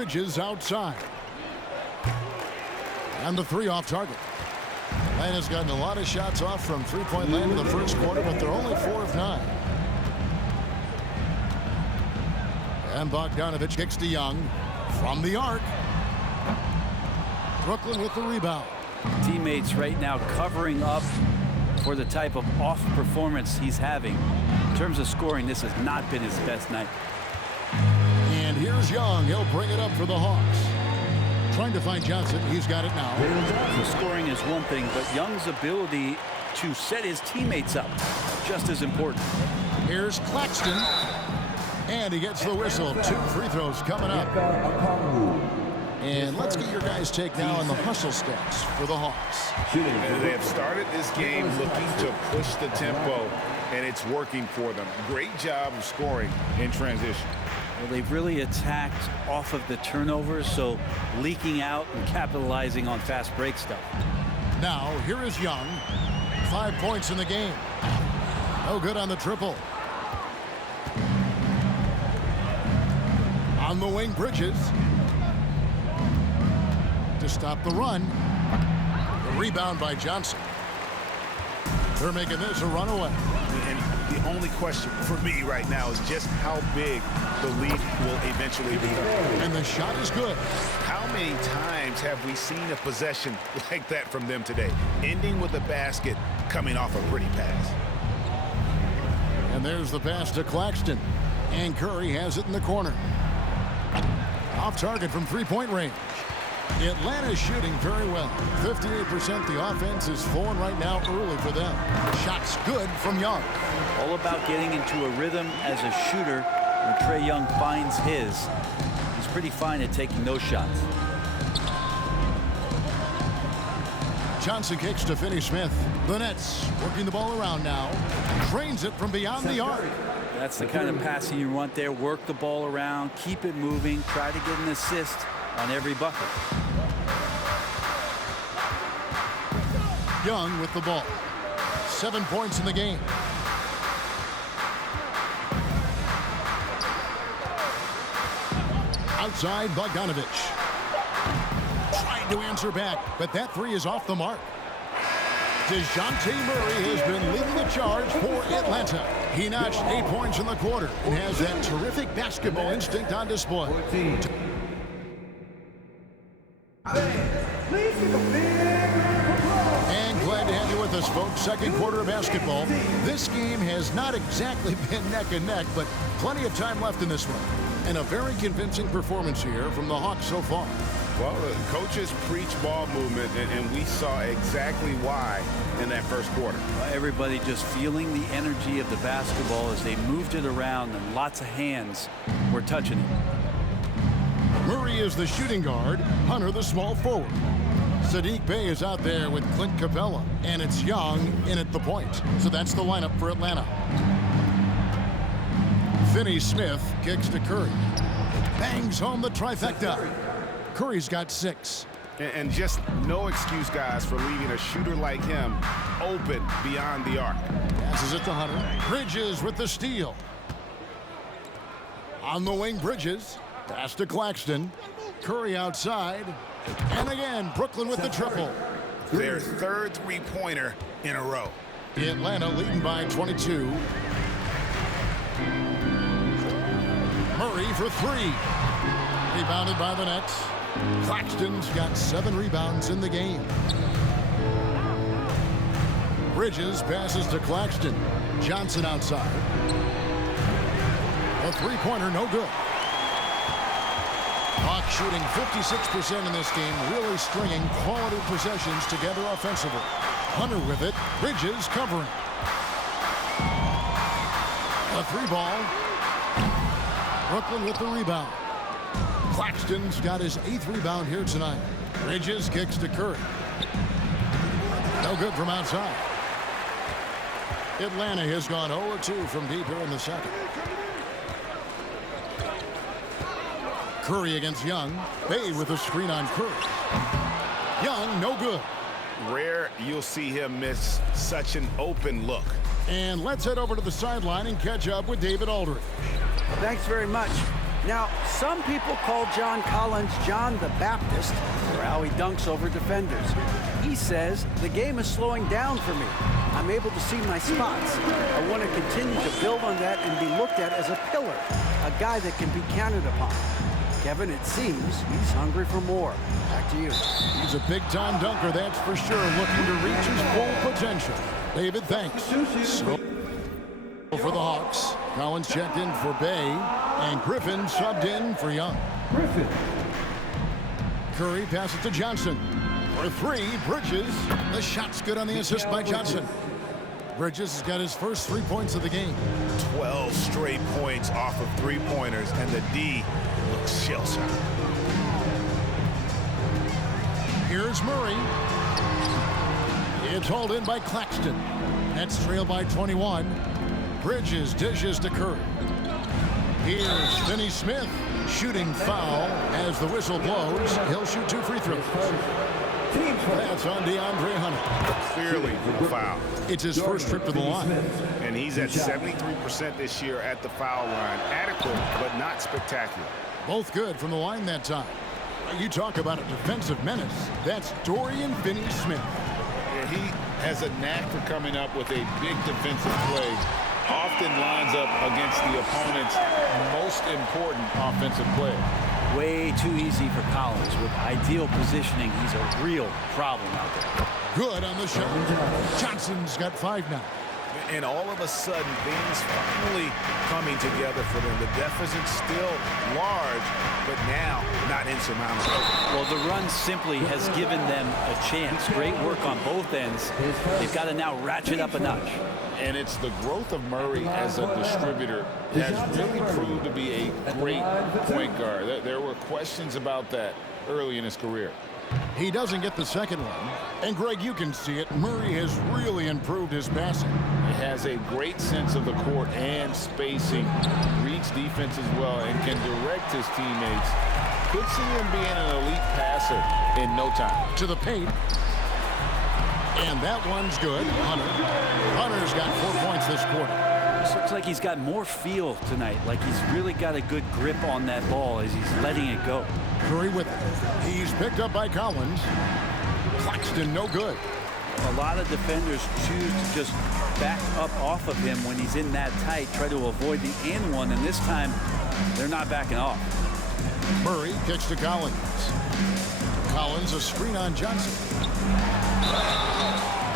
Bridges outside. And the three off target. Atlanta's gotten a lot of shots off from three-point land in the first quarter, but they're only 4 of 9. And Bogdanovich kicks to Young from the arc. Brooklyn with the rebound. Teammates right now covering up for the type of off performance he's having. In terms of scoring, this has not been his best night. And here's Young. He'll bring it up for the Hawks. Trying to find Johnson. He's got it now. The scoring is one thing, but Young's ability to set his teammates up just as important. Here's Claxton. And he gets the whistle. 2 free throws coming up. And let's get your guys' take now on the hustle stats for the Hawks. They have started this game looking to push the tempo, and it's working for them. Great job of scoring in transition. Well, they've really attacked off of the turnovers, so leaking out and capitalizing on fast break stuff. Now, here is Young. 5 points in the game. No good on the triple. On the wing, Bridges. To stop the run. The rebound by Johnson. They're making this a runaway. And the only question for me right now is just how big the lead will eventually become. And the shot is good. How many times have we seen a possession like that from them today? Ending with a basket, coming off a pretty pass. And there's the pass to Claxton. And Curry has it in the corner. Off target from three-point range. Atlanta's shooting very well. 58% the offense is flowing right now early for them. Shots good from Young. All about getting into a rhythm as a shooter. When Trae Young finds his, he's pretty fine at taking those shots. Johnson kicks to Finney-Smith. The Nets working the ball around now. Trains it from beyond the arc. That's the kind of passing you want there. Work the ball around, keep it moving, try to get an assist on every bucket. Young with the ball. 7 points in the game. Outside, Bogdanovich. Trying to answer back, but that three is off the mark. DeJounte Murray has been leading the charge for Atlanta. He notched 8 points in the quarter and has that terrific basketball instinct on display. And glad to have you with us, folks. Second quarter of basketball. This game has not exactly been neck and neck, but plenty of time left in this one. And a very convincing performance here from the Hawks so far. Well, the coaches preach ball movement, and we saw exactly why in that first quarter. Everybody just feeling the energy of the basketball as they moved it around, and lots of hands were touching it. Murray is the shooting guard, Hunter the small forward. Saddiq Bey is out there with Clint Capella, and it's Young in at the point. So that's the lineup for Atlanta. Finney-Smith kicks to Curry. Bangs home the trifecta. Curry's got 6. And just no excuse, guys, for leaving a shooter like him open beyond the arc. Passes it to Hunter. Bridges with the steal. On the wing, Bridges. Pass to Claxton. Curry outside. And again, Brooklyn with the triple. Their third three-pointer in a row. Atlanta leading by 22. Murray for 3. Rebounded by the Nets. Claxton's got 7 rebounds in the game. Bridges passes to Claxton. Johnson outside. A three-pointer, no good. Hawks shooting 56% in this game, really stringing quality possessions together offensively. Hunter with it. Bridges covering. A 3-ball. Brooklyn with the rebound. Claxton's got his 8th rebound here tonight. Bridges kicks to Curry. No good from outside. Atlanta has gone 0-2 from deep here in the second. Curry against Young. Bey with a screen on Curry. Young, no good. Rare you'll see him miss such an open look. And let's head over to the sideline and catch up with David Aldridge. Thanks very much. Now, some people call John Collins John the Baptist for how he dunks over defenders. He says, the game is slowing down for me. I'm able to see my spots. I want to continue to build on that and be looked at as a pillar, a guy that can be counted upon. Kevin, it seems he's hungry for more. Back to you. He's a big-time dunker, that's for sure, looking to reach his full potential. David, thanks. So for the Hawks, Collins checked in for Bay, and Griffin subbed in for Young. Curry passes to Johnson. For three, Bridges. The shot's good on the assist by Johnson. Bridges has got his first 3 points of the game. 12 straight points off of three-pointers, and the D looks shell-shocked. Here's Murray. It's hauled in by Claxton. Nets trail by 21. Bridges dishes to Curry. Here's Finney Smith. Shooting foul as the whistle blows. He'll shoot 2 free throws. That's on DeAndre Hunter. Clearly a foul. It's his first trip to the line. And he's at 73% this year at the foul line. Adequate, but not spectacular. Both good from the line that time. You talk about a defensive menace. That's Dorian Finney-Smith. Yeah, he has a knack for coming up with a big defensive play. Often lines up against the opponent's most important offensive play. Way too easy for Collins. With ideal positioning, he's a real problem out there. Good on the shot. Johnson's got 5 now. And all of a sudden, things finally coming together for them. The deficit still large, but now not insurmountable. Well, the run simply has given them a chance. Great work on both ends. They've got to now ratchet up a notch. And it's the growth of Murray as a distributor has really proved to be a great point guard. There were questions about that early in his career. He doesn't get the second one. And, Greg, you can see it. Murray has really improved his passing. He has a great sense of the court and spacing. Reads defense as well and can direct his teammates. Could see him being an elite passer in no time. To the paint. And that one's good. Hunter's got 4 points this quarter. This looks like he's got more feel tonight, like he's really got a good grip on that ball as he's letting it go. Curry with it. He's picked up by Collins. Claxton, no good. A lot of defenders choose to just back up off of him when he's in that tight, try to avoid the and one, and this time they're not backing off. Murray kicks to Collins. Collins, a screen on Johnson.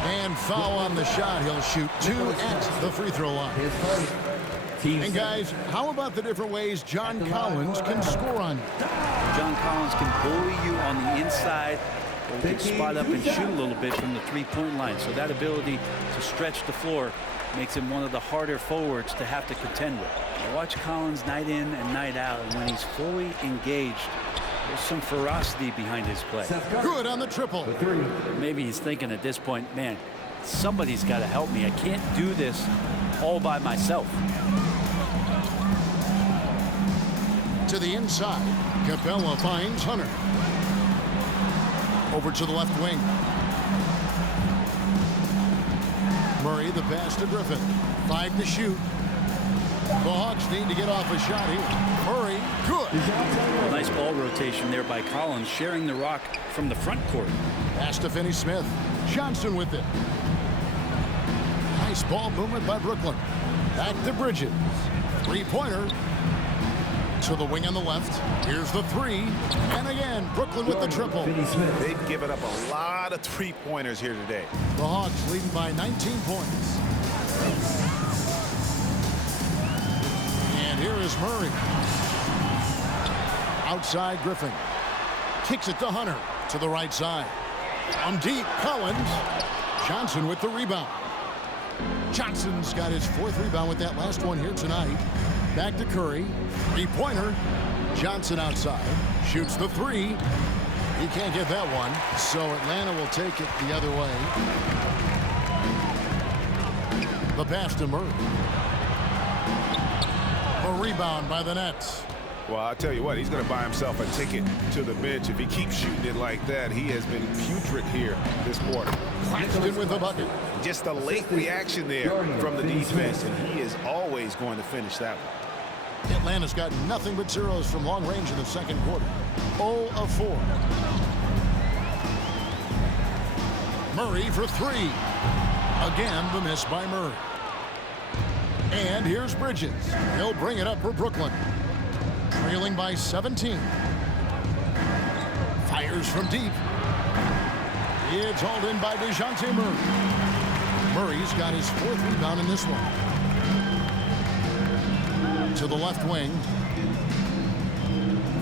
And foul on the shot. He'll shoot 2 at the free throw line. And guys, how about the different ways John Collins can score on you? John Collins can bully you on the inside, or he can spot up and shoot a little bit from the three-point line. So that ability to stretch the floor makes him one of the harder forwards to have to contend with. I watch Collins night in and night out, and when he's fully engaged, there's some ferocity behind his play. Good on the triple. Maybe he's thinking at this point, man, somebody's got to help me. I can't do this all by myself. To the inside, Capella finds Hunter. Over to the left wing. Murray, the pass to Griffin. 5 to shoot. The Hawks need to get off a shot here. Murray, good. Well, nice ball rotation there by Collins, sharing the rock from the front court. Pass to Finney-Smith. Johnson with it. Nice ball movement by Brooklyn. Back to Bridges. Three-pointer. To the wing on the left. Here's the 3. And again, Brooklyn with the triple. They've given up a lot of three-pointers here today. The Hawks leading by 19 points. And here is Murray. Outside Griffin. Kicks it to Hunter. To the right side. On deep, Collins. Johnson with the rebound. Johnson's got his 4th rebound with that last one here tonight. Back to Curry. Three-pointer. Johnson outside. Shoots the 3. He can't get that one. So Atlanta will take it the other way. The pass to Murray. A rebound by the Nets. Well, I'll tell you what, he's going to buy himself a ticket to the bench. If he keeps shooting it like that, he has been putrid here this quarter. Claxton with the bucket. Just a late reaction there from the defense, and he is always going to finish that one. Atlanta's got nothing but zeros from long range in the second quarter. 0 of 4. Murray for 3. Again, the miss by Murray. And here's Bridges. He'll bring it up for Brooklyn. Trailing by 17. Fires from deep. It's hauled in by DeJounte Murray. Murray's got his 4th rebound in this one. To the left wing.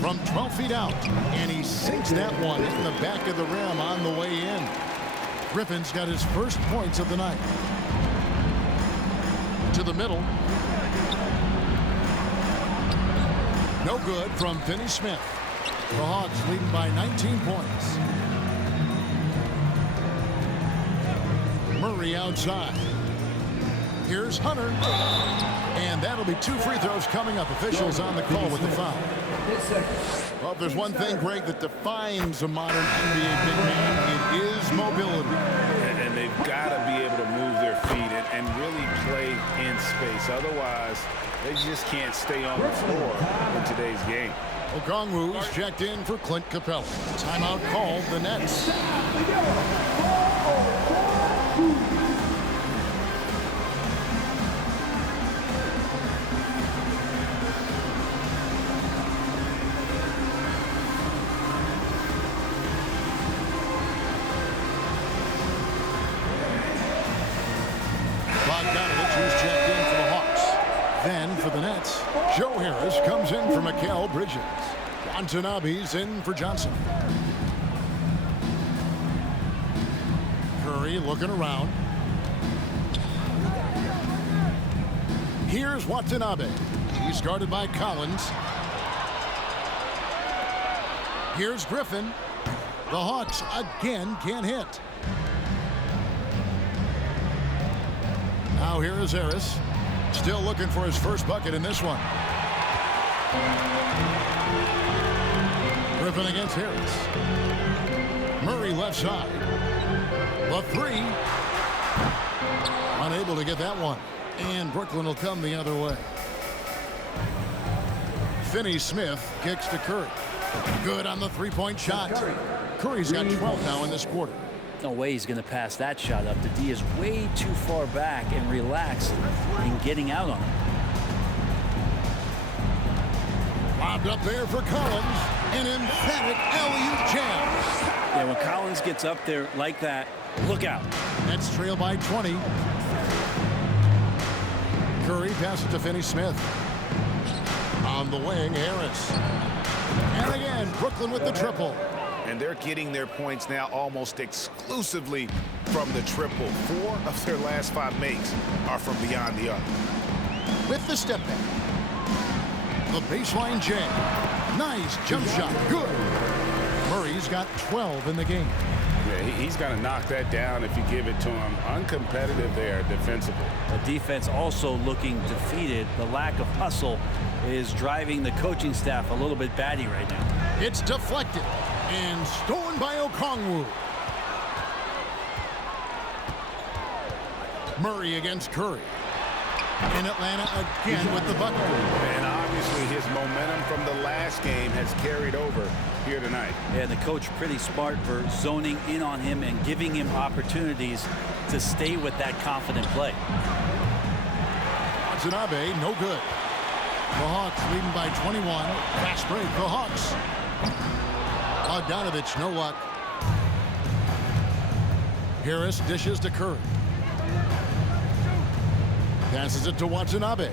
From 12 feet out. And he sinks that one in the back of the rim on the way in. Griffin's got his first points of the night. To the middle. No good from Finney Smith. The Hawks leading by 19 points. Murray outside. Here's Hunter. And that'll be 2 free throws coming up. Officials on the call with the foul. Well, if there's one thing, Greg, that defines a modern NBA big man, it is mobility. And they've got to be able to move their feet and really play in space. Otherwise, they just can't stay on the floor in today's game. Okongwu's checked in for Clint Capella. Timeout called the Nets. Bogdanovich checked in for the Hawks. Then for the Nets, Joe Harris comes in for Mikal Bridges. Watanabe's in for Johnson. Curry looking around. Here's Watanabe. He's guarded by Collins. Here's Griffin. The Hawks again can't hit. Now here is Harris. Still looking for his first bucket in this one. Griffin against Harris. Murray left side. The 3. Unable to get that one. And Brooklyn will come the other way. Finney Smith kicks to Curry. Good on the 3-point shot. Curry's got 12 now in this quarter. No way he's going to pass that shot up. The D is way too far back and relaxed in getting out on him. Lobbed up there for Collins. An emphatic alley-oop jam. Yeah, when Collins gets up there like that, look out. Nets trail by 20. Curry passes to Finney Smith. On the wing, Harris. And again, Brooklyn with the triple. And they're getting their points now almost exclusively from the triple. 4 of their last 5 makes are from beyond the arc. With the step back. The baseline jam. Nice jump shot. Good. Murray's got 12 in the game. Yeah, he's going to knock that down if you give it to him. Uncompetitive there defensively. The defense also looking defeated. The lack of hustle is driving the coaching staff a little bit batty right now. It's deflected and stolen by Okongwu. Murray against Curry. And Atlanta again with the bucket. And obviously his momentum from the last game has carried over here tonight. Yeah, the coach pretty smart for zoning in on him and giving him opportunities to stay with that confident play. Watanabe, no good. The Hawks leading by 21. Fast break, the Hawks. Bogdanovich, no luck. Harris dishes to Curry. Passes it to Watanabe.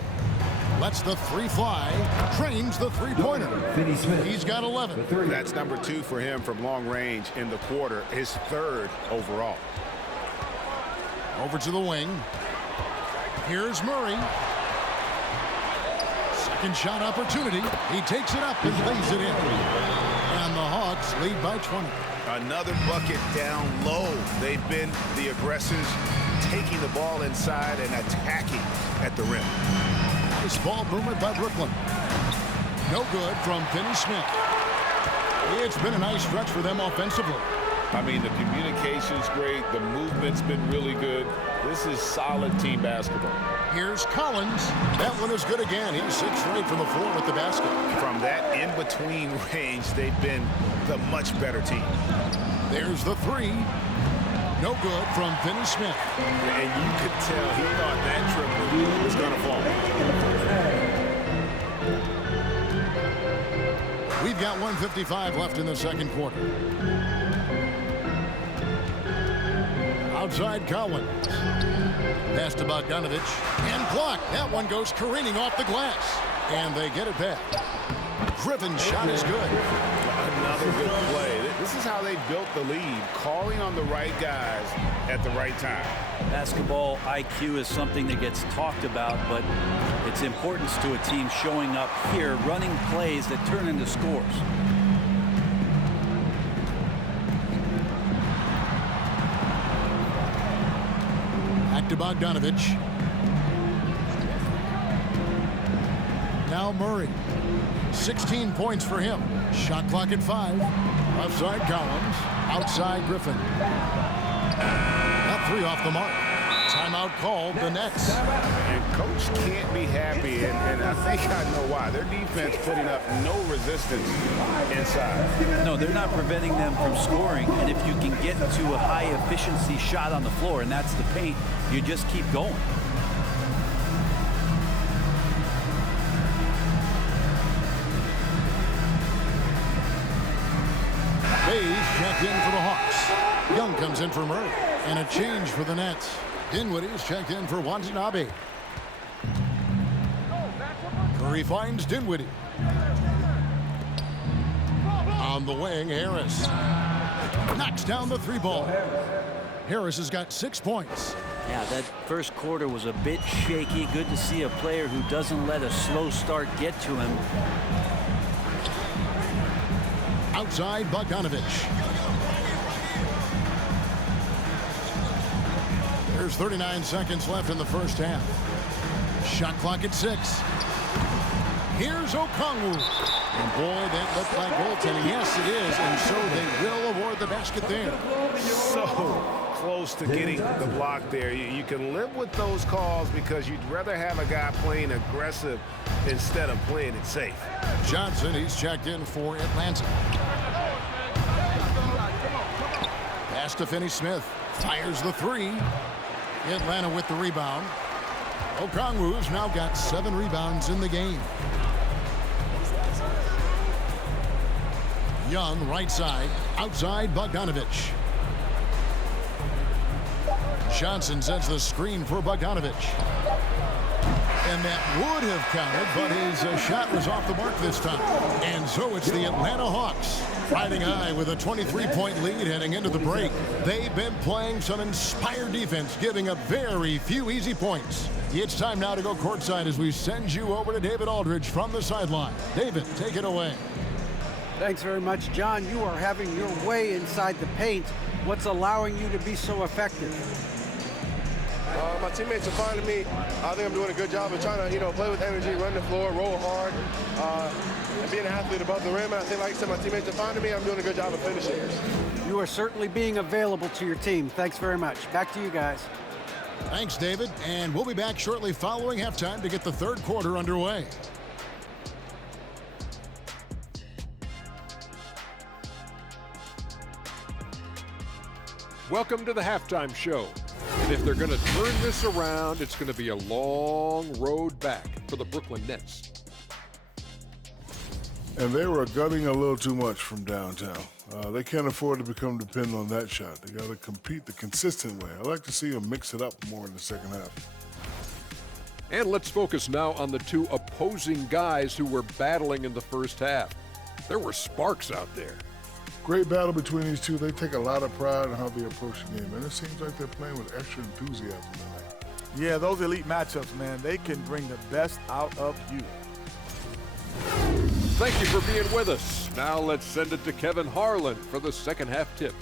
Lets the 3 fly. Trains the 3-pointer. He's got 11. That's number 2 for him from long range in the quarter. His 3rd overall. Over to the wing. Here's Murray. Second shot opportunity. He takes it up and lays it in. And the Hawks lead by 20. Another bucket down low. They've been the aggressors, taking the ball inside and attacking at the rim. Nice ball movement by Brooklyn. No good from Finney Smith. It's been a nice stretch for them offensively. I mean, the communication's great. The movement's been really good. This is solid team basketball. Here's Collins. That one is good again. He's 6 straight from the floor with the basket. From that in-between range, they've been the much better team. There's the 3. No good from Finney-Smith. And you could tell he thought that triple was going to fall. We've got 1:55 left in the second quarter. Outside Collins. Pass to Bogdanovich. And blocked. That one goes careening off the glass. And they get it back. Griffin's shot is good. Another good play. This is how they built the lead, calling on the right guys at the right time. Basketball IQ is something that gets talked about, but its importance to a team showing up here, running plays that turn into scores. Back to Bogdanovich. Now Murray. 16 points for him. Shot clock at 5. Outside Collins. Outside Griffin. That 3 off the mark. Timeout called. The Nets. And coach can't be happy, and I think I know why. Their defense putting up no resistance inside. No, they're not preventing them from scoring, and if you can get to a high-efficiency shot on the floor, and that's the paint, you just keep going. Hayes checked in for the Hawks. Young comes in for Murray. And a change for the Nets. Dinwiddie's checked in for Watanabe. Curry finds Dinwiddie. On the wing, Harris. Knocks down the 3 ball. Harris has got 6 points. Yeah, that first quarter was a bit shaky. Good to see a player who doesn't let a slow start get to him. Outside Bogdanovich. There's 39 seconds left in the first half. Shot clock at 6. Here's Okongwu. And boy, that looked like goaltending. Yes, it is. And so they will award the basket there. So close to getting the block there. You can live with those calls because you'd rather have a guy playing aggressive instead of playing it safe. Johnson, he's checked in for Atlanta. Pass to Finney-Smith. Fires the 3. Atlanta with the rebound. Okongwu's now got 7 rebounds in the game. Young, right side. Outside Bogdanovich. Johnson sends the screen for Bogdanovich. And that would have counted, but his shot was off the mark this time. And so it's the Atlanta Hawks riding high with a 23-point lead heading into the break. They've been playing some inspired defense, giving up very few easy points. It's time now to go courtside as we send you over to David Aldridge from the sideline. David, take it away. Thanks very much, John. You are having your way inside the paint. What's allowing you to be so effective? My teammates are finding me. I think I'm doing a good job of trying to, play with energy, run the floor, roll hard, and being an athlete above the rim. And I think, like I said, my teammates are finding me. I'm doing a good job of finishing. You are certainly being available to your team. Thanks very much. Back to you guys. Thanks, David. And we'll be back shortly following halftime to get the third quarter underway. Welcome to the halftime show. And if they're going to turn this around, it's going to be a long road back for the Brooklyn Nets. And they were gunning a little too much from downtown. They can't afford to become dependent on that shot. They got to compete the consistent way. I like to see them mix it up more in the second half. And let's focus now on the 2 opposing guys who were battling in the first half. There were sparks out there. Great battle between these 2. They take a lot of pride in how they approach the game, and it seems like they're playing with extra enthusiasm tonight. Yeah, those elite matchups, man, they can bring the best out of you. Thank you for being with us. Now let's send it to Kevin Harlan for the second half tip.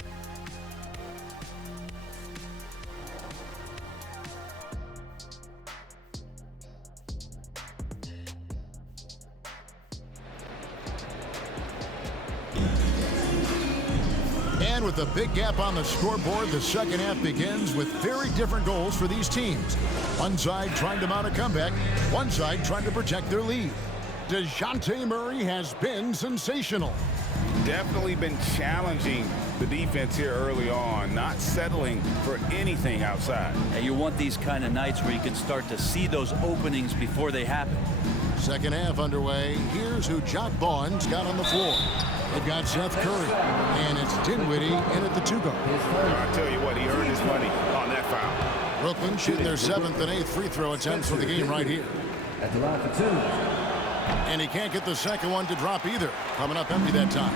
And with a big gap on the scoreboard, the second half begins with very different goals for these teams. One side trying to mount a comeback, one side trying to protect their lead. DeJounte Murray has been sensational. Definitely been challenging the defense here early on, not settling for anything outside. And you want these kind of nights where you can start to see those openings before they happen. Second half underway. Here's who Jock Vaughn's got on the floor. They've got Seth Curry, and it's Dinwiddie in at the 2-guard. I tell you what, he earned his money on that foul. Brooklyn shooting their 7th and 8th free throw attempts for the game right here. At the line for 2. And he can't get the second one to drop either. Coming up empty that time.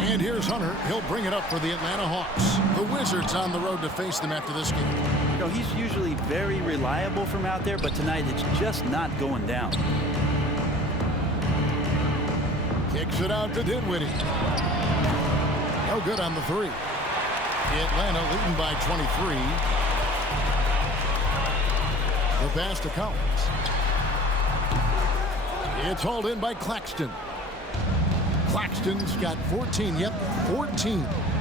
And here's Hunter. He'll bring it up for the Atlanta Hawks. The Wizards on the road to face them after this game. You know, he's usually very reliable from out there, but tonight it's just not going down. Kicks it out to Dinwiddie. No good on the 3. Atlanta leading by 23. The pass to Collins. It's hauled in by Claxton. Claxton's got 14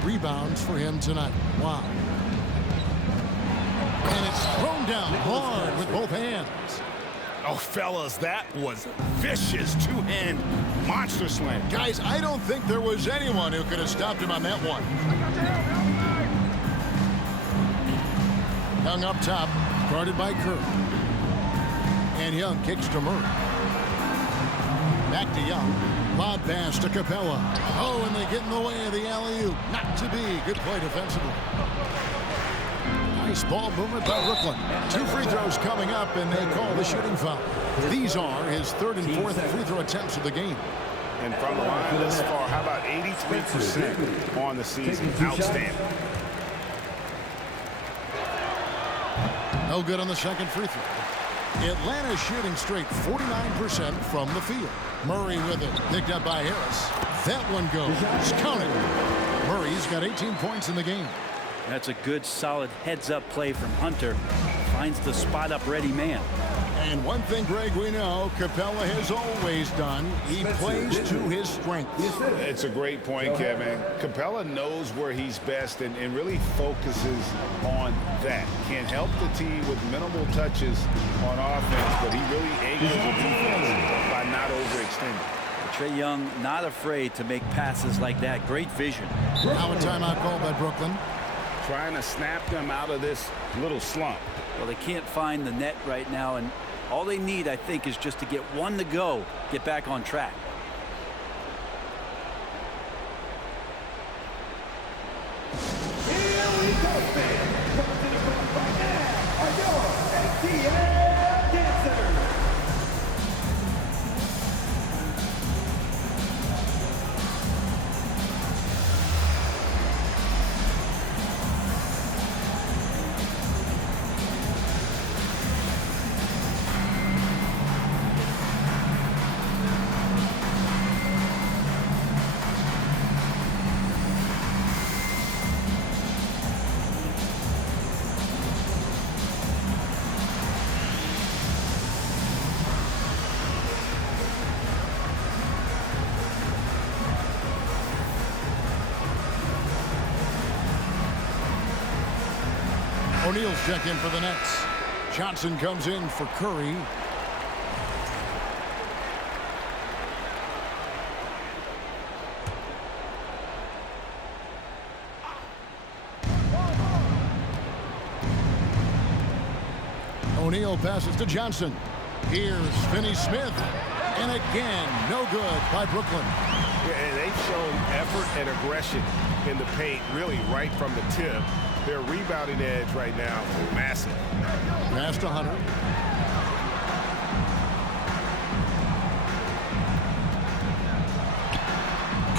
rebounds for him tonight. Wow. And it's thrown down hard with both hands. Oh, fellas, that was a vicious two-hand monster slam. Guys, I don't think there was anyone who could have stopped him on that one. Young up top, guarded by Kerr. And Young kicks to Murray. Back to Young. Lob pass to Capella. Oh, and they get in the way of the alley-oop. Not to be. Good play defensively. Nice ball movement by Brooklyn. 2 free throws coming up, and they call the shooting foul. These are his 3rd and 4th free throw attempts of the game. And from the line thus far, how about 83% on the season? Outstanding. No good on the second free throw. Atlanta shooting straight 49% from the field. Murray with it, picked up by Harris. That one goes. Counted. Murray's got 18 points in the game. That's a good, solid heads-up play from Hunter. Finds the spot-up ready man. And one thing, Greg, we know Capella has always done. He plays to his strengths. It's a great point, Kevin. Capella knows where he's best and really focuses on that. Can help the team with minimal touches on offense, but he really anchors the defense by not overextending. Trae Young not afraid to make passes like that. Great vision. Now a timeout called by Brooklyn. Trying to snap them out of this little slump. Well, they can't find the net right now, and all they need, I think, is just to get one to go, get back on track. Here we go, fans. Coming to the front right now are your ATL dancers. O'Neal's check in for the Nets. Johnson comes in for Curry. O'Neal passes to Johnson. Here's Finney-Smith. And again, no good by Brooklyn. Yeah, and they've shown effort and aggression in the paint, really right from the tip. Their rebounding edge right now, massive. Pass to Hunter.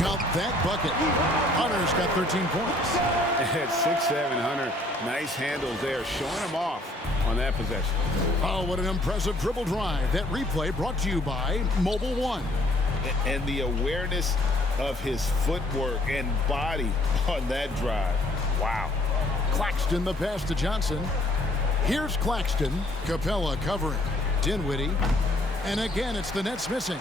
Count that bucket. Hunter's got 13 points. At 6'7", Hunter, nice handles there, showing him off on that possession. Oh, what an impressive dribble drive. That replay brought to you by Mobile One. And the awareness of his footwork and body on that drive. Wow. Claxton the pass to Johnson. Here's Claxton. Capella covering. Dinwiddie. And again, it's the Nets missing.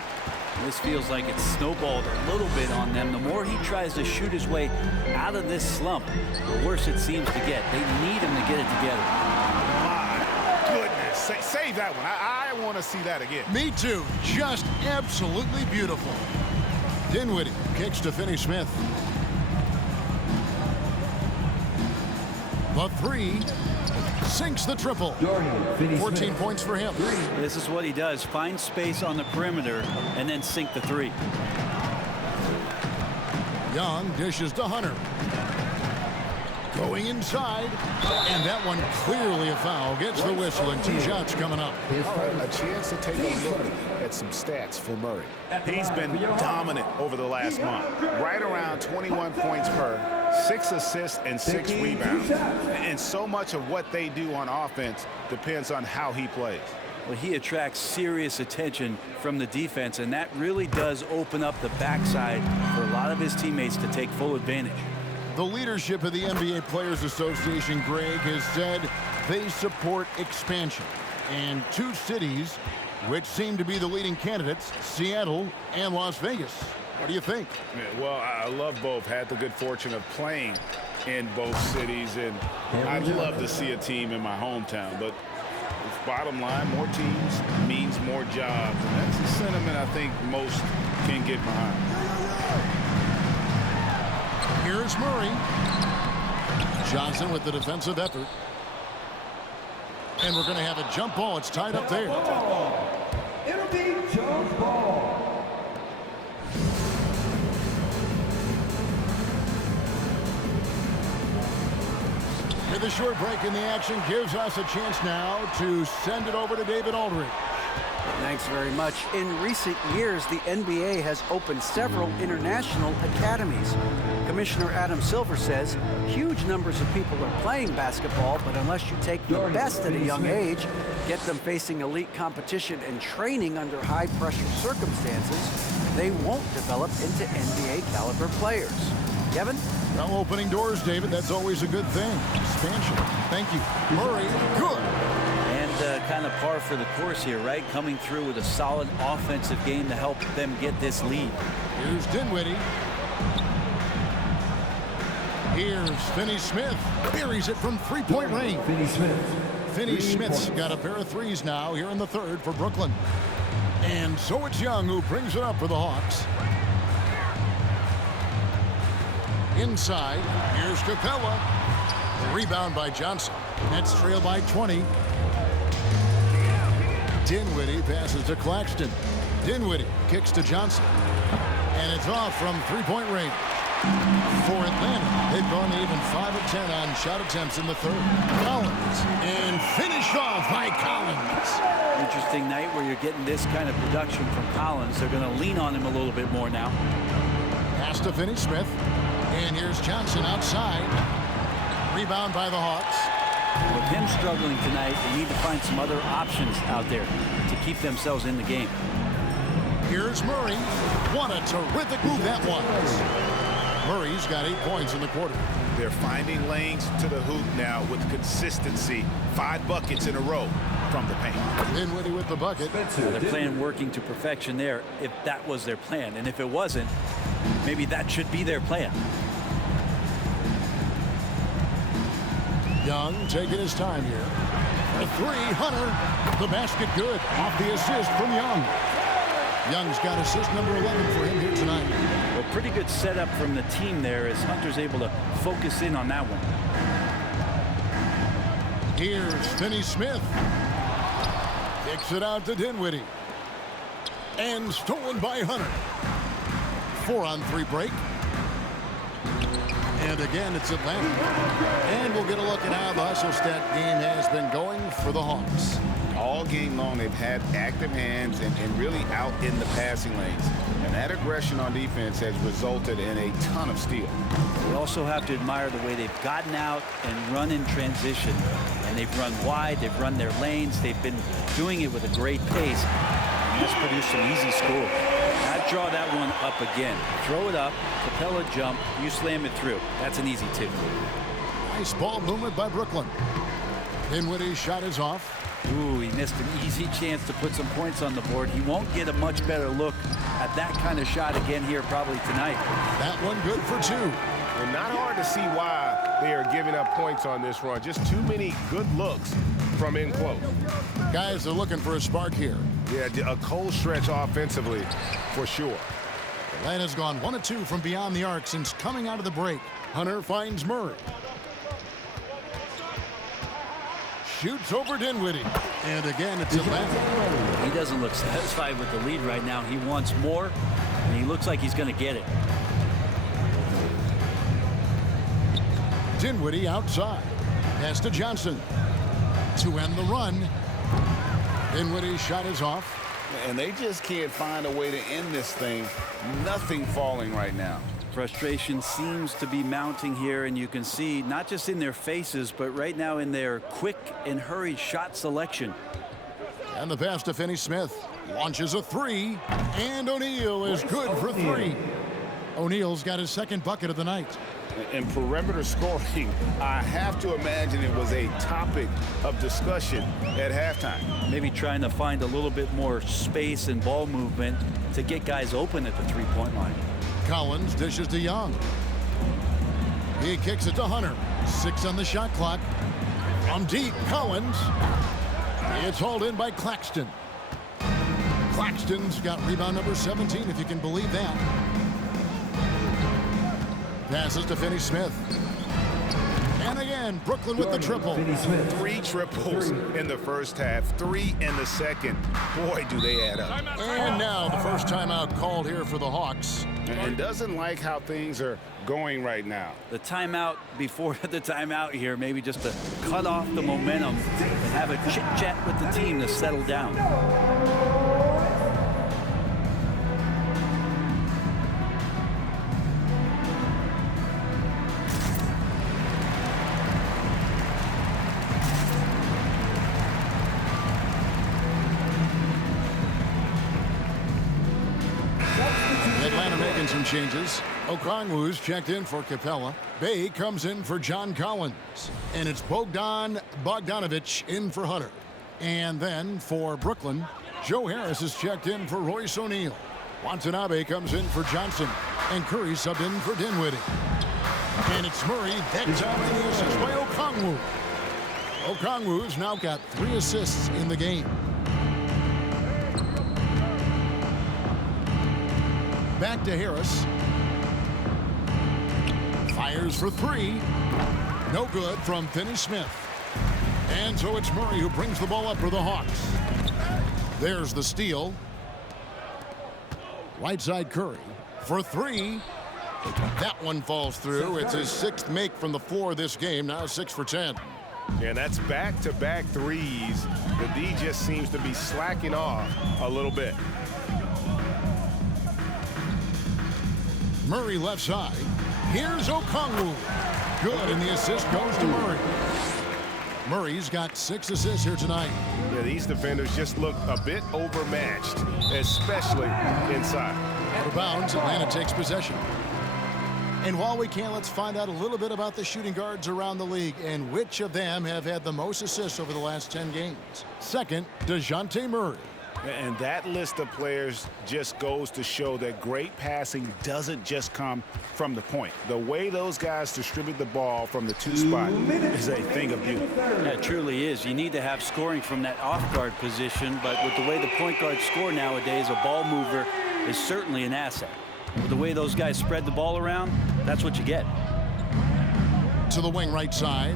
This feels like it's snowballed a little bit on them. The more he tries to shoot his way out of this slump, the worse it seems to get. They need him to get it together. My goodness. Save that one. I want to see that again. Me too. Just absolutely beautiful. Dinwiddie kicks to Finney-Smith. The three sinks the triple. 14 points for him. This is what he does. Find space on the perimeter and then sink the three. Young dishes to Hunter. Going inside. And that one clearly a foul. Gets the whistle and 2 shots coming up. All right, a chance to take a look at some stats for Murray. He's been dominant over the last month. Right around 21 points per, 6 assists and 6 rebounds. And so much of what they do on offense depends on how he plays. Well, he attracts serious attention from the defense, and that really does open up the backside for a lot of his teammates to take full advantage. The leadership of the NBA Players Association, Greg, has said they support expansion. And 2 cities which seem to be the leading candidates, Seattle and Las Vegas. What do you think? Yeah, well, I love both. Had the good fortune of playing in both cities, and I'd love to see a team in my hometown. But bottom line, more teams means more jobs. And that's the sentiment I think most can get behind. Here's Murray. Johnson with the defensive effort. And we're going to have a jump ball. It's tied up there. It'll be jump ball. And the short break in the action gives us a chance now to send it over to David Aldridge. Thanks very much. In recent years, the NBA has opened several international academies. Commissioner Adam Silver says huge numbers of people are playing basketball, but unless you take the best at a young age, get them facing elite competition and training under high-pressure circumstances, they won't develop into NBA-caliber players. Kevin? Now opening doors, David. That's always a good thing. Expansion. Thank you. Murray, good. And kind of par for the course here, right? Coming through with a solid offensive game to help them get this lead. Here's Dinwiddie. Here's Finney-Smith. Buries it from 3-point range. Finney-Smith's got a pair of threes now here in the third for Brooklyn. And so it's Young who brings it up for the Hawks. Inside, here's Capella. Rebound by Johnson. Nets trail by 20. Dinwiddie passes to Claxton. Dinwiddie kicks to Johnson. And it's off from 3-point range. For Atlanta, they've gone to even 5 of 10 on shot attempts in the third. Collins, and finished off by Collins. Interesting night where you're getting this kind of production from Collins. They're going to lean on him a little bit more now. Pass to Finney-Smith. And here's Johnson outside. Rebound by the Hawks. With him struggling tonight, they need to find some other options out there to keep themselves in the game. Here's Murray. What a terrific move that was. Murray's got 8 points in the quarter. They're finding lanes to the hoop now with consistency. 5 buckets in a row from the paint. Dinwiddie with the bucket. They're playing working to perfection there if that was their plan. And if it wasn't, maybe that should be their plan. Young taking his time here. A three, Hunter. The basket good. Off the assist from Young. Young's got assist number 11 for him here tonight. Well, pretty good setup from the team there as Hunter's able to focus in on that one. Here's Finney-Smith. Kicks it out to Dinwiddie. And stolen by Hunter. 4-on-3 break. And again, it's Atlanta. And we'll get a look at how the hustle stat game has been going for the Hawks. All game long, they've had active hands and really out in the passing lanes. And that aggression on defense has resulted in a ton of steals. We also have to admire the way they've gotten out and run in transition. And they've run wide, they've run their lanes, they've been doing it with a great pace. And that's produced some easy score. I'd draw that one up again. Throw it up, Capella jump, you slam it through. That's an easy 2. Nice ball movement by Brooklyn. Dinwiddie's shot is off. Ooh, he missed an easy chance to put some points on the board. He won't get a much better look at that kind of shot again here probably tonight. That one good for 2. And not hard to see why they are giving up points on this run. Just too many good looks from in close. Guys are looking for a spark here. Yeah, a cold stretch offensively for sure. Atlanta's gone 1 of 2 from beyond the arc since coming out of the break. Hunter finds Murray. Shoots over Dinwiddie. And again, it's Atlanta. He doesn't look satisfied with the lead right now. He wants more, and he looks like he's going to get it. Dinwiddie outside. Pass to Johnson. To end the run. Dinwiddie's shot is off. And they just can't find a way to end this thing. Nothing falling right now. Frustration seems to be mounting here, and you can see not just in their faces, but right now in their quick and hurried shot selection. And the pass to Finney-Smith. Launches a 3. And O'Neal is good for 3. O'Neal's got his second bucket of the night. And perimeter scoring, I have to imagine it was a topic of discussion at halftime. Maybe trying to find a little bit more space and ball movement to get guys open at the three-point line. Collins dishes to Young. He kicks it to Hunter. 6 on the shot clock. From deep, Collins. It's hauled in by Claxton. Claxton's got rebound number 17, if you can believe that. Passes to Finney-Smith. And again, Brooklyn with the triple. 3 triples in the first half, 3 in the second. Boy, do they add up. And now the first timeout called here for the Hawks. And doesn't like how things are going right now. The timeout before the timeout here, maybe just to cut off the momentum and have a chit-chat with the team to settle down. Some changes. Okongwu's checked in for Capella. Bay comes in for John Collins. And it's Bogdan Bogdanovic in for Hunter. And then for Brooklyn, Joe Harris is checked in for Royce O'Neal. Watanabe comes in for Johnson. And Curry subbed in for Dinwiddie. And it's Murray. That time in the assist by Okongwu. Okongwu's now got 3 assists in the game. Back to Harris. Fires for 3. No good from Finney-Smith. And so it's Murray who brings the ball up for the Hawks. There's the steal. Right side Curry for 3. That one falls through. It's his 6th make from the floor this game. Now 6 for 10. And that's back-to-back threes. The D just seems to be slacking off a little bit. Murray left side. Here's Okongwu. Good, and the assist goes to Murray. Murray's got 6 assists here tonight. Yeah, these defenders just look a bit overmatched, especially inside. Out of bounds, Atlanta takes possession. And while we can, let's find out a little bit about the shooting guards around the league and which of them have had the most assists over the last 10 games. Second, DeJounte Murray. And that list of players just goes to show that great passing doesn't just come from the point. The way those guys distribute the ball from the 2 spot is a thing of beauty. Yeah, it truly is. You need to have scoring from that off-guard position, but with the way the point guards score nowadays, a ball mover is certainly an asset. With the way those guys spread the ball around, that's what you get. To the wing right side.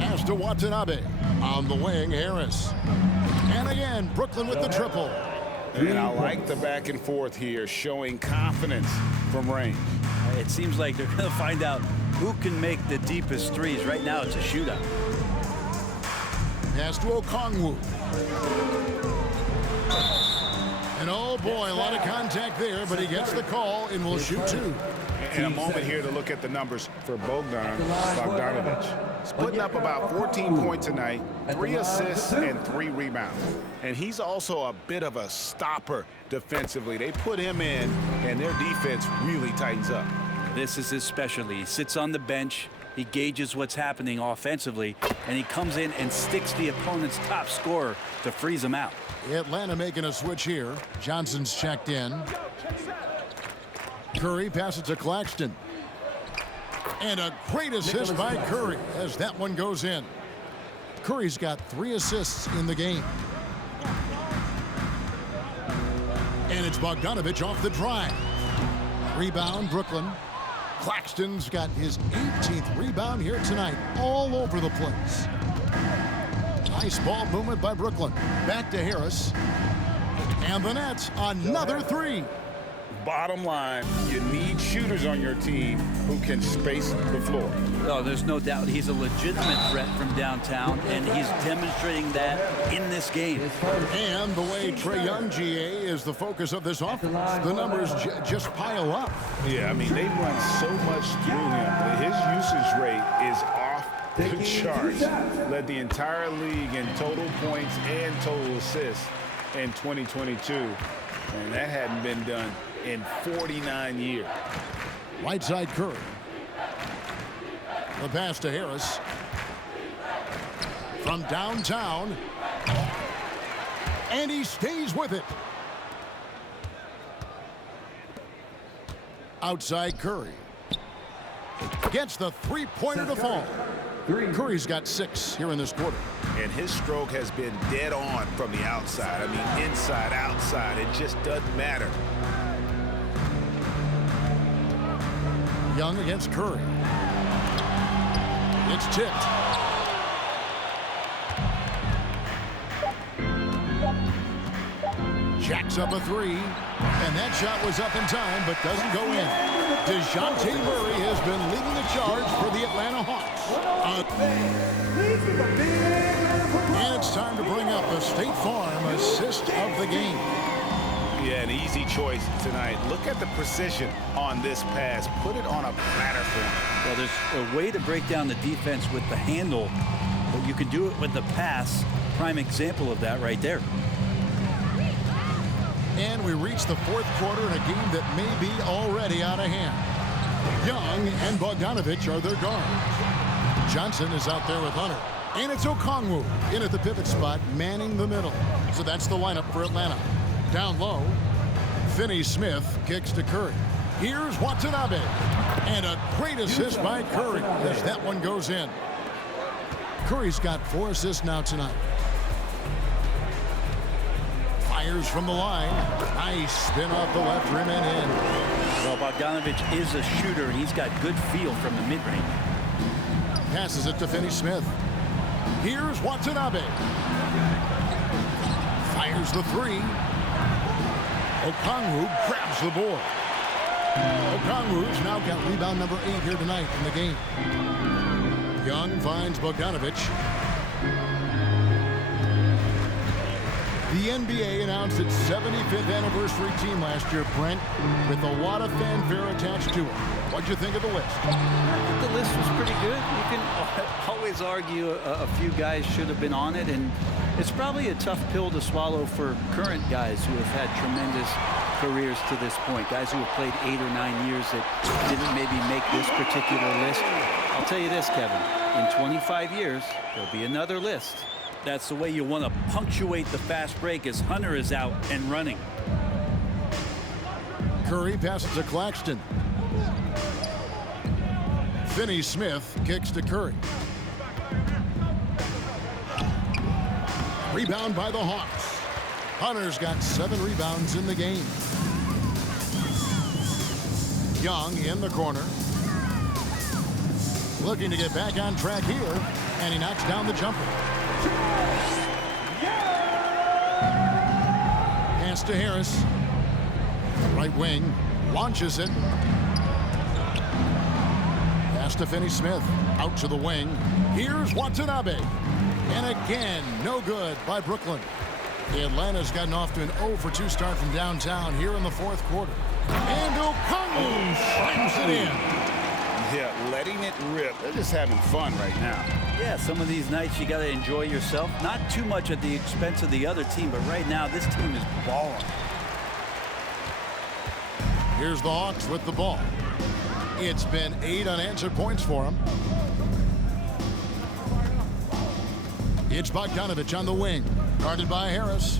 Pass to Watanabe. On the wing, Harris. And again, Brooklyn with the triple. And I like the back and forth here, showing confidence from range. It seems like they're going to find out who can make the deepest threes. Right now, it's a shootout. Pass to Okongwu. And oh boy, a lot of contact there, but he gets the call and will shoot 2. And a moment here to look at the numbers for Bogdan Bogdanovic. He's putting up about 14 points tonight, 3 assists and 3 rebounds. And he's also a bit of a stopper defensively. They put him in, and their defense really tightens up. This is his specialty. He sits on the bench, He gauges what's happening offensively, and he comes in and sticks the opponent's top scorer to freeze him out. Atlanta making a switch here. Johnson's checked in. Curry passes to Claxton. And a great assist by Curry as that one goes in. Curry's got 3 assists in the game. And it's Bogdanovich off the drive. Rebound, Brooklyn. Claxton's got his 18th rebound here tonight, all over the place. Nice ball movement by Brooklyn. Back to Harris. And the Nets, another 3. Bottom line, you need shooters on your team who can space the floor. Oh, there's no doubt he's a legitimate threat from downtown, and he's demonstrating that in this game. And the way Trae Young, GA, is the focus of this offense. The numbers just pile up. Yeah, I mean, they run so much through him. His usage rate is off the charts. Led the entire league in total points and total assists in 2022. And that hadn't been done in 49 years. Right side Curry. The pass to Harris. From downtown. And he stays with it. Outside Curry. Gets the three-pointer to fall. Curry's got 6 here in this quarter. And his stroke has been dead on from the outside. I mean, inside, outside, it just doesn't matter. Young against Curry. It's tipped. Jacks up a 3. And that shot was up in time, but doesn't go in. DeJounte Murray has been leading the charge for the Atlanta Hawks. And it's time to bring up the State Farm assist of the game. Yeah, an easy choice tonight. Look at the precision on this pass. Put it on a platter for him. Well, there's a way to break down the defense with the handle, but you can do it with the pass. Prime example of that right there. And we reach the 4th quarter in a game that may be already out of hand. Young and Bogdanovich are their guards. Johnson is out there with Hunter. And it's Okongwu in at the pivot spot, manning the middle. So that's the lineup for Atlanta. Down low, Finney-Smith kicks to Curry. Here's Watanabe. And a great assist by Curry as that one goes in. Curry's got 4 assists now tonight. Fires from the line. Nice spin off the left rim and in. Well, Bogdanovich is a shooter, and he's got good feel from the mid-range. Passes it to Finney-Smith. Here's Watanabe. Fires the 3. Okongwu grabs the board. Okongwu's now got rebound number 8 here tonight in the game. Young finds Bogdanovich. The NBA announced its 75th anniversary team last year, Brent, with a lot of fanfare attached to it. What'd you think of the list? I think the list was pretty good. You can always argue a few guys should have been on it, and it's probably a tough pill to swallow for current guys who have had tremendous careers to this point, guys who have played 8 or 9 years that didn't maybe make this particular list. I'll tell you this, Kevin, in 25 years, there'll be another list. That's the way you want to punctuate the fast break as Hunter is out and running. Curry passes to Claxton. Finney-Smith kicks to Curry. Rebound by the Hawks. Hunter's got 7 rebounds in the game. Young in the corner. Looking to get back on track here, and he knocks down the jumper. Pass to Harris. Right wing. Launches it. Pass to Finney-Smith. Out to the wing. Here's Watanabe. And again, no good by Brooklyn. Atlanta's gotten off to an 0-for-2 start from downtown here in the 4th quarter. And Okongwu slams it in. Yeah, letting it rip. They're just having fun right now. Yeah, some of these nights you got to enjoy yourself. Not too much at the expense of the other team, but right now this team is balling. Here's the Hawks with the ball. It's been 8 unanswered points for him. It's Bogdanovich on the wing, guarded by Harris.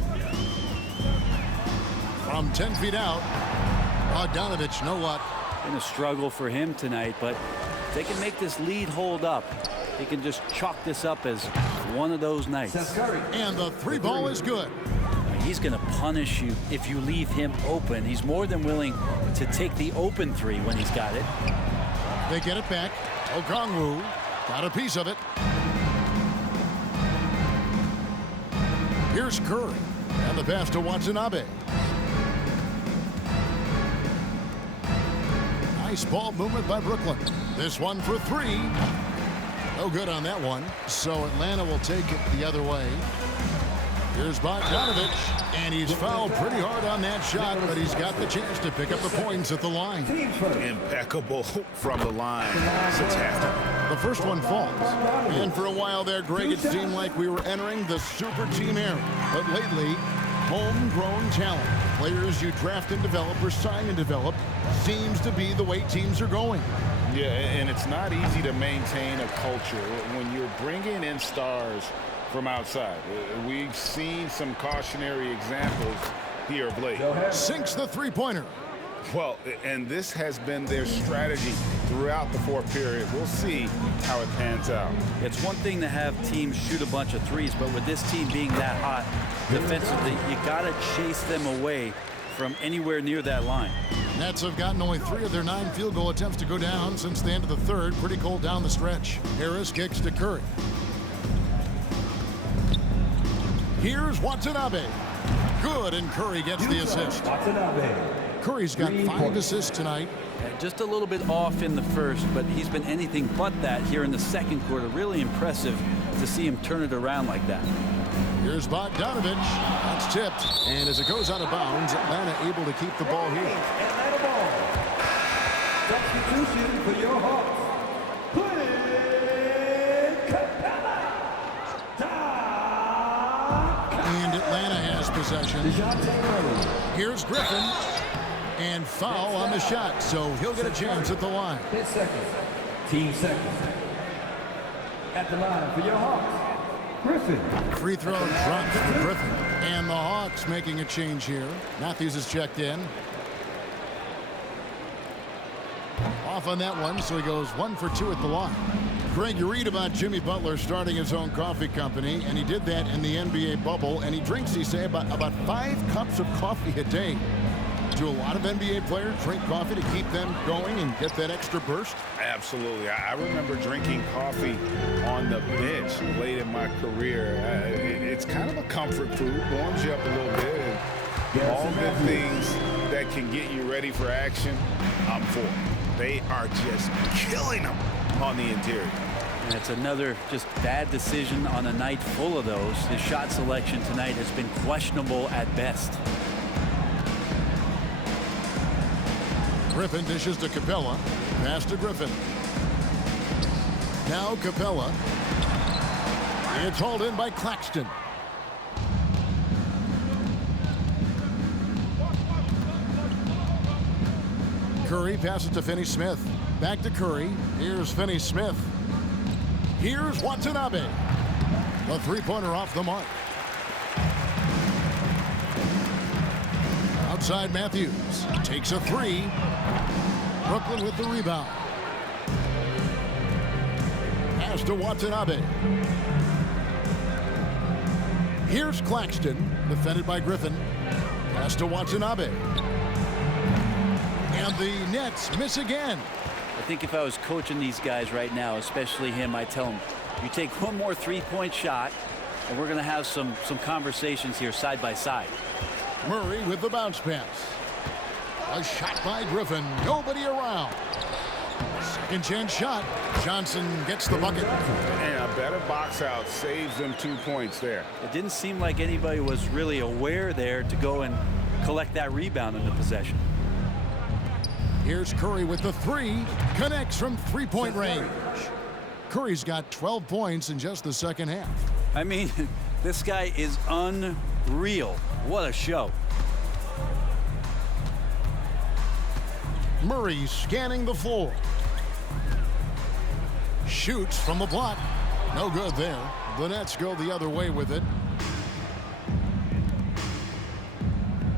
From 10 feet out, Bogdanovich, no luck. Been a struggle for him tonight, but if they can make this lead hold up, he can just chalk this up as one of those nights. And the 3 ball is good. He's going to punish you if you leave him open. He's more than willing to take the open 3 when he's got it. They get it back. Okongwu got a piece of it. Here's Curry, and the pass to Watanabe. Nice ball movement by Brooklyn. This one for 3. No good on that one. So Atlanta will take it the other way. Here's Bogdanovich, and he's fouled pretty hard on that shot, but he's got the chance to pick up the points at the line. Impeccable from the line since halftime. The first one falls. And for a while there, Greg, it seemed like we were entering the super team era. But lately, homegrown talent, players you draft and develop or sign and develop, seems to be the way teams are going. Yeah, and it's not easy to maintain a culture when you're bringing in stars from outside. We've seen some cautionary examples here of late. Sinks the three-pointer. Well, and this has been their strategy throughout the fourth period. We'll see how it pans out. It's one thing to have teams shoot a bunch of threes, but with this team being that hot defensively, you got to chase them away from anywhere near that line. Nets have gotten only 3 of their 9 field goal attempts to go down since the end of the third. Pretty cold down the stretch. Harris kicks to Curry. Here's Watanabe. Good, and Curry gets the assist. Curry's got 5 assists tonight. Just a little bit off in the first, but he's been anything but that here in the second quarter. Really impressive to see him turn it around like that. Here's Bogdanovich. That's tipped. And as it goes out of bounds, Atlanta able to keep the ball here. Atlanta ball. Substitution for your Hawks. And Atlanta has possession. Here's Griffin. And foul on the shot, so he'll get a chance at the line. 10 seconds. Team seconds. At the line for your Hawks. Griffin. Free throw dropped for Griffin. And the Hawks making a change here. Matthews is checked in. Off on that one, so he goes 1 for 2 at the line. Greg, you read about Jimmy Butler starting his own coffee company, and he did that in the NBA bubble, and he drinks, he say, about 5 cups of coffee a day. Do a lot of NBA players drink coffee to keep them going and get that extra burst? Absolutely. I remember drinking coffee on the bench late in my career. It's kind of a comfort food, warms you up a little bit, and all the things that can get you ready for action, I'm for. They are just killing them on the interior. And it's another just bad decision on a night full of those. His shot selection tonight has been questionable at best. Griffin dishes to Capella. Pass to Griffin. Now Capella. It's hauled in by Claxton. Curry passes to Finney-Smith. Back to Curry. Here's Finney-Smith. Here's Watanabe. The three-pointer off the mark. Outside Matthews. Takes a 3. Brooklyn with the rebound. Pass to Watanabe. Here's Claxton. Defended by Griffin. Pass to Watanabe. And the Nets miss again. I think if I was coaching these guys right now, especially him, I'd tell him, you take one more three-point shot, and we're going to have some conversations here side by side. Murray with the bounce pass. A shot by Griffin. Nobody around. Second chance shot. Johnson gets the bucket. And a better box out saves them 2 points there. It didn't seem like anybody was really aware there to go and collect that rebound in the possession. Here's Curry with the 3. Connects from three-point range. Curry's got 12 points in just the second half. I mean, this guy is unreal. What a show. Murray scanning the floor. Shoots from the block. No good there. The Nets go the other way with it.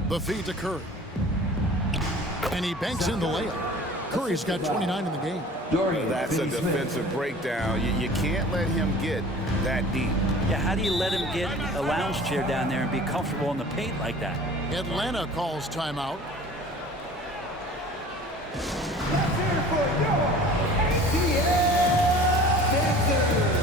The feed to Curry. And he banks in the layup. Curry's got 29 in the game. That's a defensive breakdown. You can't let him get that deep. Yeah, how do you let him get a lounge chair down there and be comfortable in the paint like that? Atlanta calls timeout. Let's hear it for your ATL Dancers.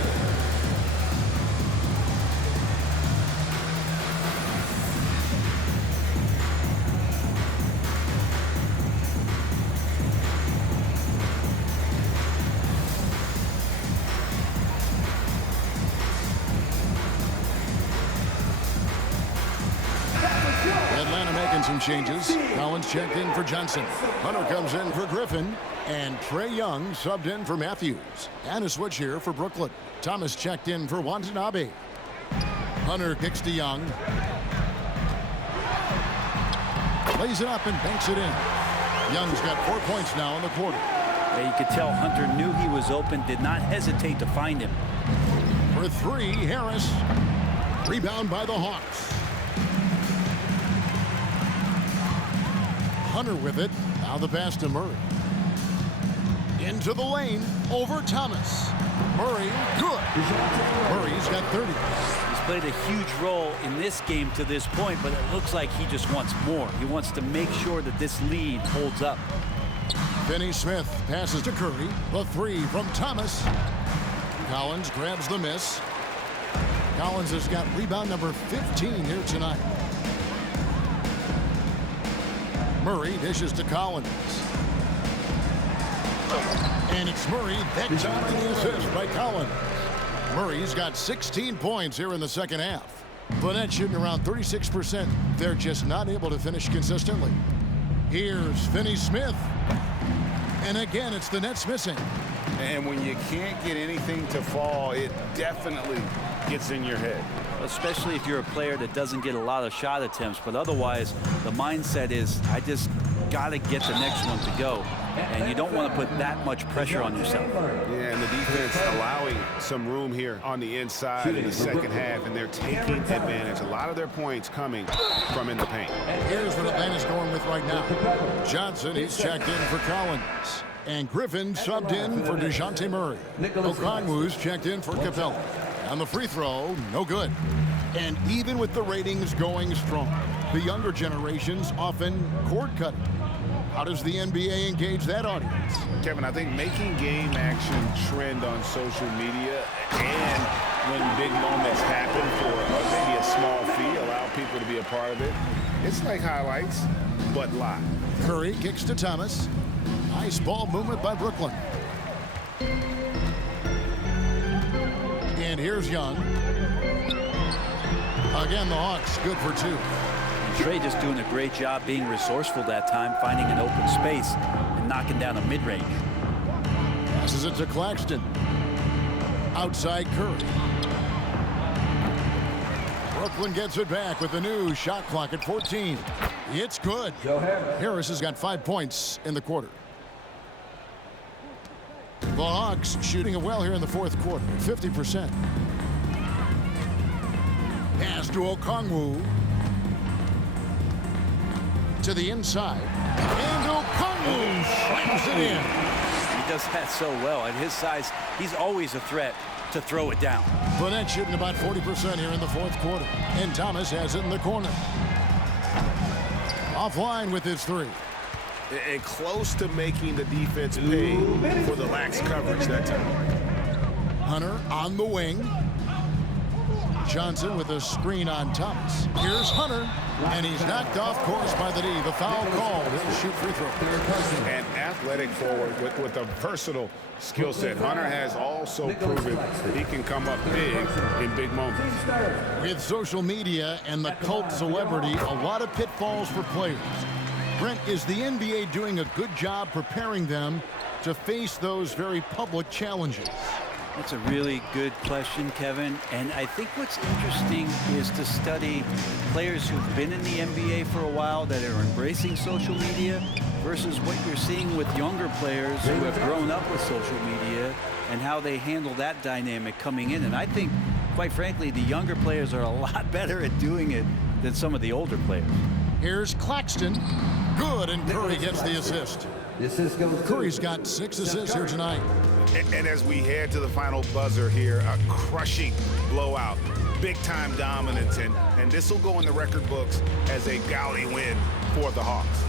Atlanta making some changes. Collins checked in for Johnson. Hunter comes in for Griffin. And Trae Young subbed in for Matthews. And a switch here for Brooklyn. Thomas checked in for Watanabe. Hunter kicks to Young. Lays it up and banks it in. Young's got 4 points now in the quarter. Yeah, you could tell Hunter knew he was open, did not hesitate to find him. For three, Harris. Rebound by the Hawks. Hunter with it. Now the pass to Murray. Into the lane. Over Thomas. Murray, good. Murray's got 30. He's played a huge role in this game to this point, but it looks like he just wants more. He wants to make sure that this lead holds up. Finney Smith passes to Curry. The three from Thomas. Collins grabs the miss. Collins has got rebound number 15 here tonight. Murray dishes to Collins. And it's Murray that time on the assist by Collins. Murray's got 16 points here in the second half. The Nets shooting around 36%. They're just not able to finish consistently. Here's Finney Smith. And again, it's the Nets missing. And when you can't get anything to fall, it definitely gets in your head. Especially if you're a player that doesn't get a lot of shot attempts, but otherwise the mindset is I just got to get the next one to go, and you don't want to put that much pressure on yourself. Yeah, and the defense allowing some room here on the inside in the second half, and they're taking advantage. A lot of their points coming from in the paint. Here's what Atlanta's going with right now. Johnson, he's checked in for Collins. And Griffin subbed in for DeJounte Murray. Okongwu's checked in for Capella. On the free throw, no good. And even with the ratings going strong, the younger generation's often cord cutting. How does the NBA engage that audience? Kevin, I think making game action trend on social media, and when big moments happen for maybe a small fee, allow people to be a part of it. It's like highlights, but live. Curry kicks to Thomas. Nice ball movement by Brooklyn. And here's Young. Again, the Hawks good for two. Trae just doing a great job being resourceful that time, finding an open space and knocking down a mid-range. Passes it to Claxton. Outside Curry. Brooklyn gets it back with the new shot clock at 14. It's good. Harris has got 5 points in the quarter. The Hawks shooting it well here in the fourth quarter, 50%. Pass to Okongwu. To the inside. And Okongwu slams it in. He does that so well. At his size, he's always a threat to throw it down. The Nets shooting about 40% here in the fourth quarter. And Thomas has it in the corner. Offline with his three. And close to making the defense pay for the lax coverage that time. Hunter on the wing. Johnson with a screen on Thomas. Here's Hunter, and he's knocked off course by the D. The foul called. He'll shoot free throw. An athletic forward with a versatile skill set. Hunter has also proven that he can come up big in big moments. With social media and the cult celebrity, a lot of pitfalls for players. Brent, is the NBA doing a good job preparing them to face those very public challenges? That's a really good question, Kevin. And I think what's interesting is to study players who've been in the NBA for a while that are embracing social media versus what you're seeing with younger players who have grown up with social media and how they handle that dynamic coming in. And I think, quite frankly, the younger players are a lot better at doing it than some of the older players. Here's Claxton. Good, and Curry gets the assist. Curry's got 6 assists here tonight. And as we head to the final buzzer here, a crushing blowout, big-time dominance, and this will go in the record books as a gaudy win for the Hawks.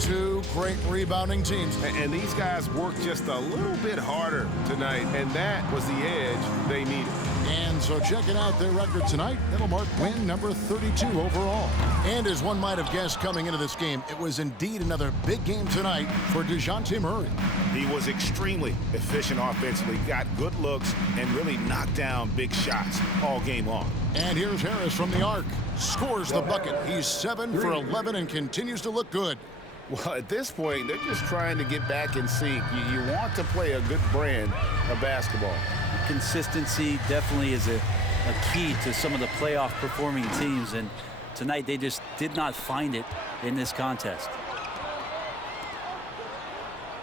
2 great rebounding teams. And these guys worked just a little bit harder tonight, and that was the edge they needed. And so checking out their record tonight, that'll mark win number 32 overall. And as one might have guessed coming into this game, it was indeed another big game tonight for DeJounte Murray. He was extremely efficient offensively, got good looks, and really knocked down big shots all game long. And here's Harris from the arc. Scores the bucket. He's 7 for 11 and continues to look good. Well, at this point, they're just trying to get back in sync. You want to play a good brand of basketball. Consistency definitely is a key to some of the playoff performing teams, and tonight they just did not find it in this contest.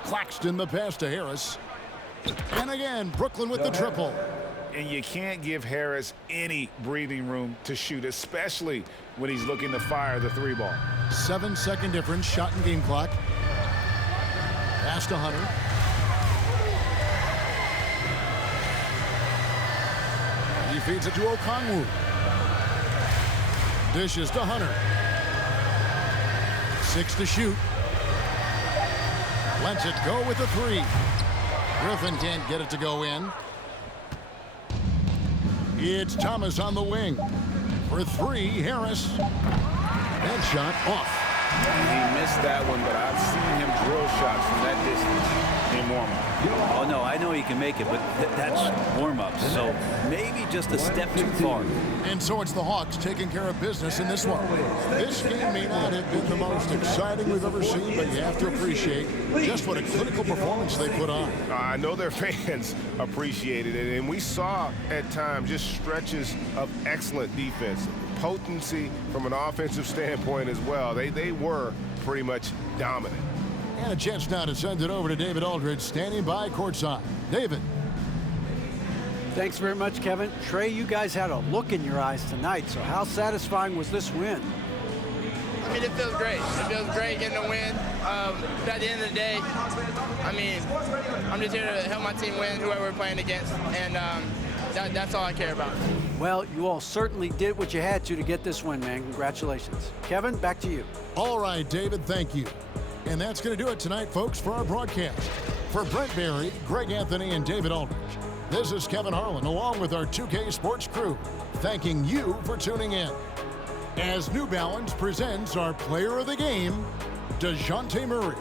Claxton the pass to Harris. And again, Brooklyn with the triple. And you can't give Harris any breathing room to shoot, especially when he's looking to fire the 3-ball. 7-second difference, shot and game clock. Pass to Hunter. He feeds it to Okongwu. Dishes to Hunter. 6 to shoot. Lets it go with a 3. Griffin can't get it to go in. It's Thomas on the wing. For 3, Harris. That shot off. He missed that one, but I've seen him drill shots from that distance in warm-up. Oh, no, I know he can make it, but that's warm-up, so maybe just a step too far. And so it's the Hawks taking care of business in this one. This game may not have been the most exciting we've ever seen, but you have to appreciate just what a clinical performance they put on. I know their fans appreciated it, and we saw at times just stretches of excellent defense. Potency from an offensive standpoint as well. They were pretty much dominant. And a chance now to send it over to David Aldridge, standing by courtside. David. Thanks very much, Kevin. Trey, you guys had a look in your eyes tonight, so how satisfying was this win? I mean, it feels great. It feels great getting a win. But at the end of the day, I mean, I'm just here to help my team win, whoever we're playing against, and that's all I care about. Well, you all certainly did what you had to get this win, man. Congratulations. Kevin, back to you. All right, David, thank you. And that's going to do it tonight, folks, for our broadcast. For Brent Barry, Greg Anthony, and David Aldridge, this is Kevin Harlan, along with our 2K Sports crew, thanking you for tuning in. As New Balance presents our player of the game, DeJounte Murray.